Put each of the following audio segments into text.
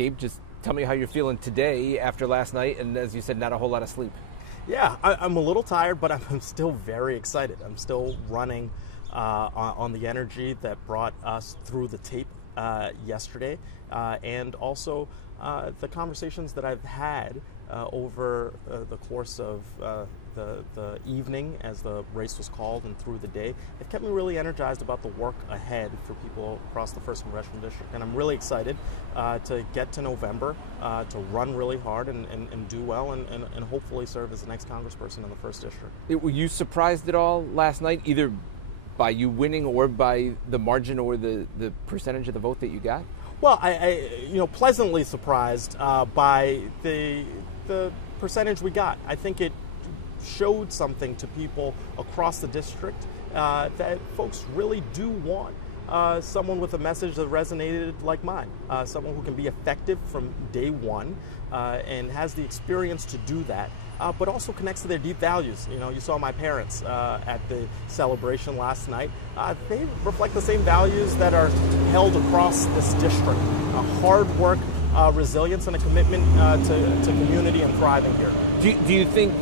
Gabe, just tell me how you're feeling today after last night, and as you said, not a whole lot of sleep. Yeah, I'm a little tired, but I'm still very excited. I'm still running on the energy that brought us through the tape yesterday, and also the conversations that I've had over the course of the evening as the race was called and through the day. It kept me really energized about the work ahead for people across the 1st Congressional District. And I'm really excited to get to November, to run really hard and do well and hopefully serve as the next congressperson in the 1st District. Were you surprised at all last night, either by you winning or by the margin or the percentage of the vote that you got? Well, I pleasantly surprised by the percentage we got. I think it showed something to people across the district that folks really do want someone with a message that resonated like mine, someone who can be effective from day one and has the experience to do that, but also connects to their deep values. You saw my parents at the celebration last night. They reflect the same values that are held across this district: hard work, resilience, and a commitment to community and thriving here. Do you think,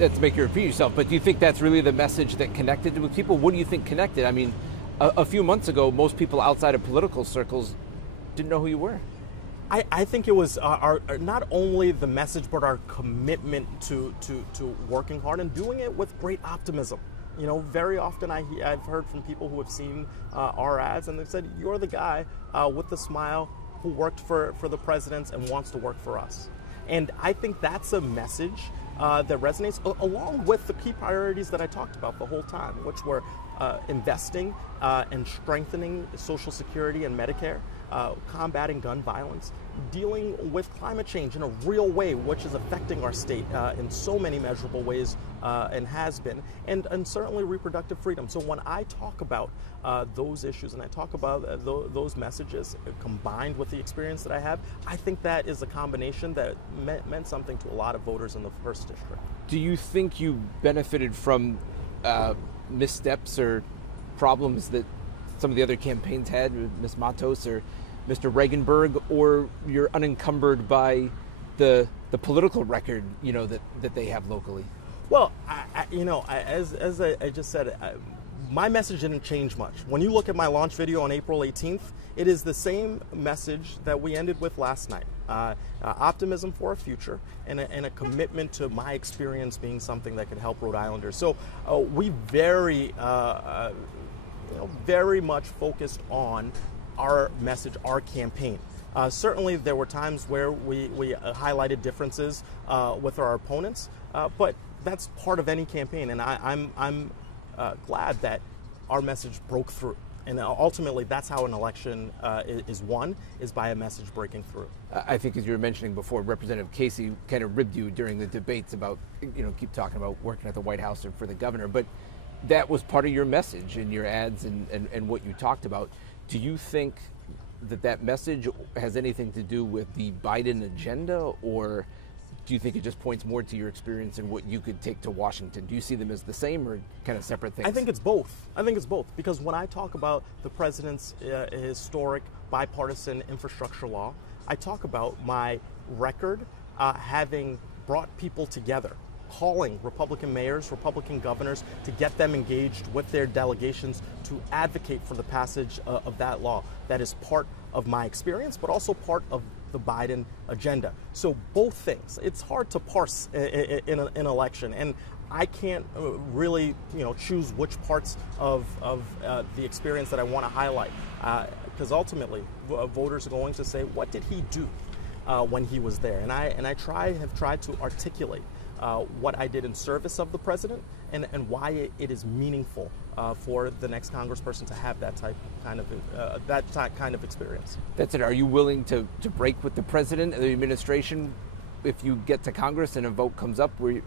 not to make you repeat yourself, but do you think that's really the message that connected with people? What do you think connected? I mean, a few months ago, most people outside of political circles didn't know who you were. I think it was our not only the message, but our commitment to working hard and doing it with great optimism. Very often I've heard from people who have seen our ads and they've said, "You're the guy with the smile who worked for the presidents and wants to work for us." And I think that's a message that resonates, along with the key priorities that I talked about the whole time, which were investing and strengthening Social Security and Medicare, combating gun violence, dealing with climate change in a real way, which is affecting our state in so many measurable ways and has been, and certainly reproductive freedom. So when I talk about those issues and I talk about those messages combined with the experience that I have, I think that is a combination that meant something to a lot of voters in the 1st District. Do you think you benefited from missteps or problems that some of the other campaigns had, Ms. Matos or Mr. Regenberg, or you're unencumbered by the political record, that they have locally? Well, as I just said, my message didn't change much. When you look at my launch video on April 18th, it is the same message that we ended with last night. Optimism for a future and a commitment to my experience being something that can help Rhode Islanders. So we very much focused on our message, our campaign. Certainly there were times where we highlighted differences with our opponents, but that's part of any campaign, and I'm glad that our message broke through. And ultimately, that's how an election is won, is by a message breaking through. I think, as you were mentioning before, Representative Casey kind of ribbed you during the debates about, keep talking about working at the White House or for the governor, but that was part of your message in your ads and what you talked about. Do you think that message has anything to do with the Biden agenda, or do you think it just points more to your experience and what you could take to Washington? Do you see them as the same or kind of separate things? I think it's both. Because when I talk about the president's historic bipartisan infrastructure law, I talk about my record having brought people together, calling Republican mayors, Republican governors to get them engaged with their delegations to advocate for the passage of that law. That is part of my experience, but also part of the Biden agenda. So both things. It's hard to parse in an election, and I can't really choose which parts of the experience that I want to highlight, because ultimately voters are going to say, what did he do when he was there? And I have tried to articulate what I did in service of the president and why it is meaningful for the next congressperson to have that kind of experience. That's it. Are you willing to break with the president and the administration if you get to Congress and a vote comes up where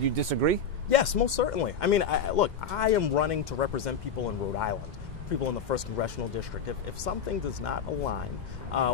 you disagree? Yes, most certainly. I mean, look, I am running to represent people in Rhode Island. people in the 1st Congressional District. If something does not align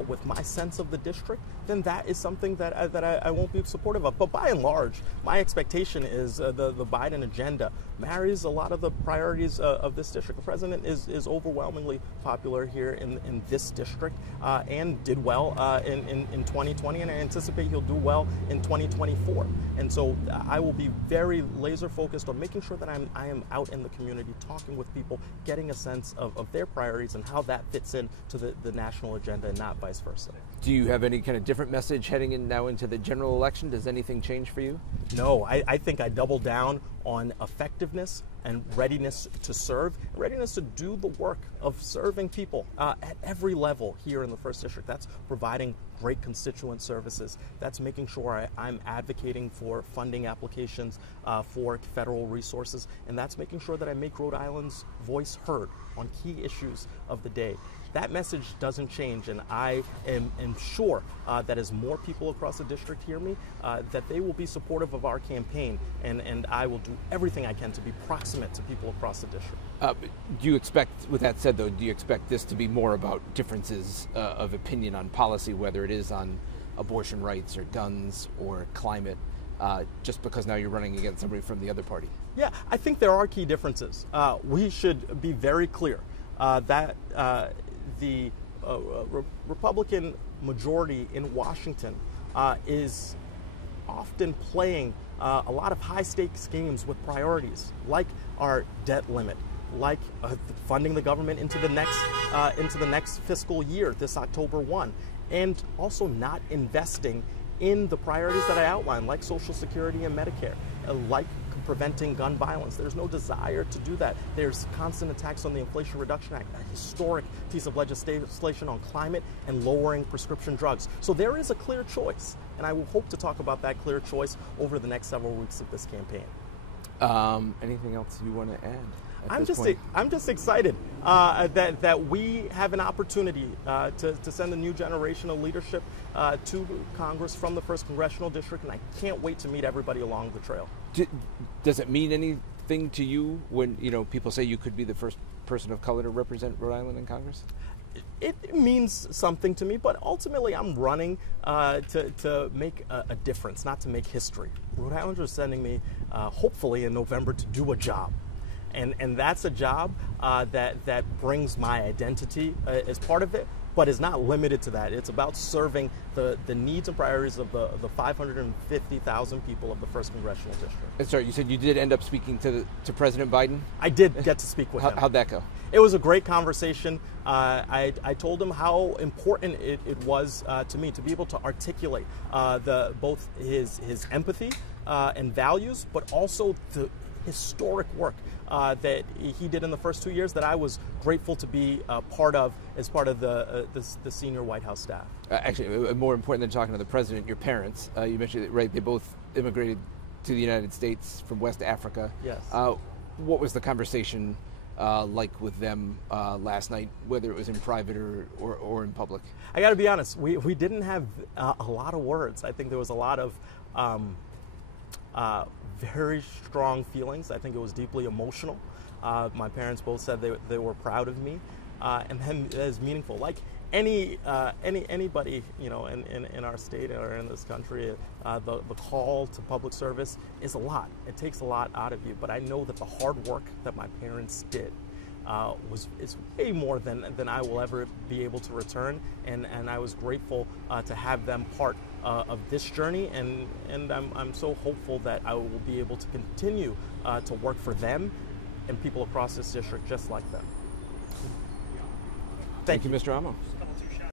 with my sense of the district, then that is something that I won't be supportive of. But by and large, my expectation is the Biden agenda marries a lot of the priorities of this district. The president is overwhelmingly popular here in this district and did well in 2020, and I anticipate he'll do well in 2024. And so I will be very laser focused on making sure that I am out in the community talking with people, getting a sense of their priorities and how that fits into the national agenda and not vice versa. Do you have any kind of different message heading in now into the general election? Does anything change for you? No, I think I double down on effectiveness and readiness to serve, readiness to do the work of serving people at every level here in the 1st District. That's providing great constituent services. That's making sure I'm advocating for funding applications for federal resources, and that's making sure that I make Rhode Island's voice heard on key issues of the day. That message doesn't change, and I am sure that as more people across the district hear me, that they will be supportive of our campaign, and I will do everything I can to be proximate to people across the district. Do you expect, with that said though, do you expect this to be more about differences of opinion on policy, whether it is on abortion rights or guns or climate, just because now you're running against somebody from the other party? Yeah, I think there are key differences. We should be very clear that the Republican majority in Washington is often playing a lot of high-stakes games with priorities, like our debt limit, like funding the government into the next fiscal year, this October 1, and also not investing in the priorities that I outlined, like Social Security and Medicare, like preventing gun violence. There's no desire to do that. There's constant attacks on the Inflation Reduction Act, a historic piece of legislation on climate and lowering prescription drugs. So there is a clear choice, and I will hope to talk about that clear choice over the next several weeks of this campaign. Anything else you want to add? I'm just excited that we have an opportunity to send a new generation of leadership to Congress from the 1st Congressional District, and I can't wait to meet everybody along the trail. Does it mean anything to you when people say you could be the first person of color to represent Rhode Island in Congress? It means something to me, but ultimately I'm running to make a difference, not to make history. Rhode Islanders are sending me, hopefully in November, to do a job. And that's a job that brings my identity as part of it, but is not limited to that. It's about serving the needs and priorities of the 550,000 people of the 1st Congressional District. And sorry, you said you did end up speaking to President Biden? I did get to speak with him. How'd that go? It was a great conversation. I told him how important it was to me to be able to articulate both his empathy and values, but also the historic work that he did in the first 2 years that I was grateful to be part of as part of the senior White House staff. Actually, more important than talking to the president, your parents, you mentioned, right, they both immigrated to the United States from West Africa. Yes. What was the conversation like with them last night, whether it was in private or in public? I got to be honest, we didn't have a lot of words. I think there was a lot of very strong feelings. I think it was deeply emotional. My parents both said they were proud of me, and then it is meaningful. Like anybody, in our state or in this country, the call to public service is a lot. It takes a lot out of you. But I know that the hard work that my parents did is way more than I will ever be able to return, and I was grateful to have them part of this journey, and I'm so hopeful that I will be able to continue to work for them and people across this district just like them. Thank you, Mr. Amo.